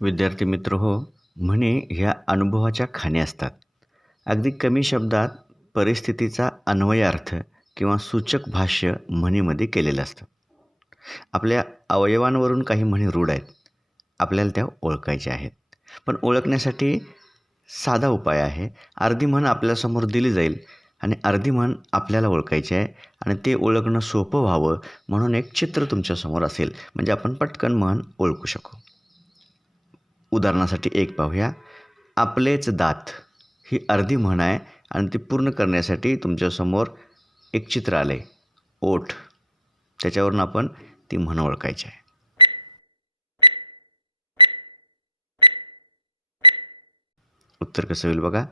विद्यार्थी मित्र हो म्हणी ह्या अनुभवाच्या खाणी असतात. अगदी कमी शब्दात परिस्थितीचा अन्वयार्थ किंवा सूचक भाष्य म्हणीमध्ये केलेलं असतं. आपल्या अवयवांवरून काही म्हणी रूढ आहेत. आपल्याला त्या ओळखायच्या आहेत. पण ओळखण्यासाठी साधा उपाय आहे. अर्धी म्हण आपल्यासमोर दिली जाईल आणि अर्धी म्हण आपल्याला ओळखायची आहे आणि ते ओळखणं सोपं व्हावं म्हणून एक चित्र तुमच्यासमोर असेल. म्हणजे आपण पटकन म्हण ओळखू शकू. उदाहरणासाठी एक पाहूया. आपलेच दात. ही अर्धी म्हण आहे आणि ती पूर्ण करण्यासाठी तुमच्यासमोर एक चित्र आले ओठ. त्याच्यावरून आपण ती म्हण ओळखायची आहे. उत्तर कसं होईल बघा?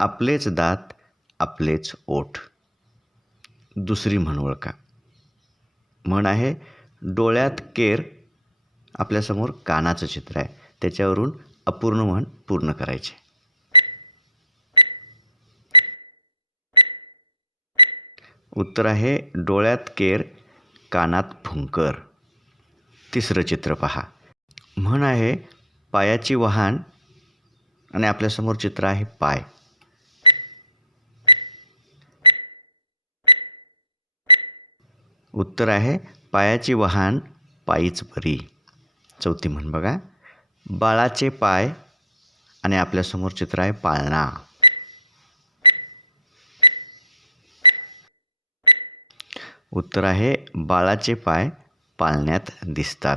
आपलेच दात आपलेच ओठ. दुसरी म्हण ओळखा. म्हण आहे डोळ्यात केर आपल्यासमोर कानाचं चित्र आहे. त्याच्यावरून अपूर्ण म्हण पूर्ण करायचे. उत्तर आहे डोळ्यात केर कानात फुंकर तिसरं चित्र पहा. म्हण आहे पायाची वाहन आणि आपल्यासमोर चित्र आहे पाय. उत्तर आहे पायाची वाहन पायीच बरी चौथी म्हण बघा. बाळाचे पाय आणि आपल्यासमोर चित्र आहे पाळणा. उत्तर आहे बाळाचे पाय पाळण्यात दिसतात.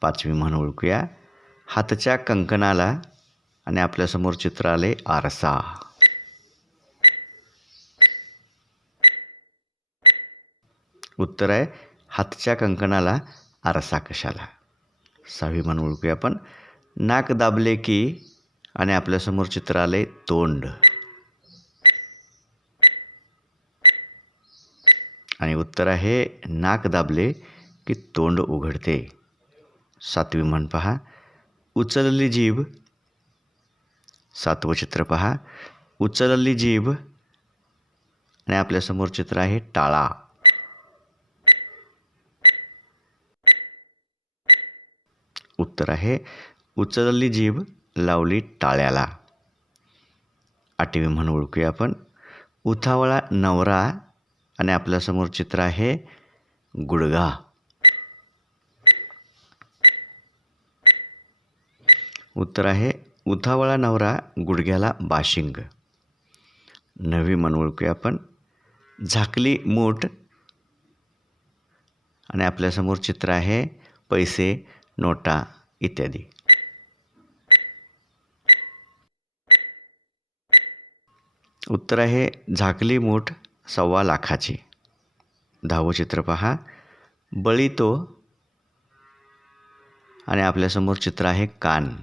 पाचवी म्हण ओळखूया. हातच्या कंकणाला आणि आपल्यासमोर चित्र आले आरसा. उत्तर आहे हातच्या कंकणाला आरसा कशाला? सहावी म्हण ओळखूया आपण. नाक दाबले की आणि आपल्यासमोर चित्र आले तोंड. आणि उत्तर आहे नाक दाबले की तोंड उघडते. सातवी म्हण पहा. उचलली जीभ. सातवं चित्र पहा. उचलली जीभ. आणि आपल्यासमोर चित्र आहे टाळा. उत्तर आहे उचलली जीभ लावली टाळ्याला. आठवी म्हण ओळखूया आपण. उथावळा नवरा आणि आपल्यासमोर चित्र आहे गुडगा उत्तर आहे उथावळा नवरा गुडघ्याला बाशिंग. नवी म्हण ओळखूया आपण. झाकली मूठ आणि आपल्यासमोर चित्र आहे पैसे नोटा. इत्यादी. उत्तर आहे झाकली मूठ सव्वा लाखाची. दहावं चित्र पहा. बळी तो आणि आपल्यासमोर चित्र आहे कान.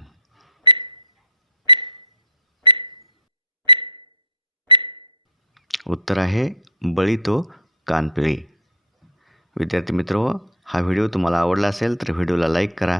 उत्तर आहे बळी तो कानपिळी. विद्यार्थी मित्र हा व्हिडिओ तुम्हाला आवडला असेल तर व्हिडिओला लाईक करा.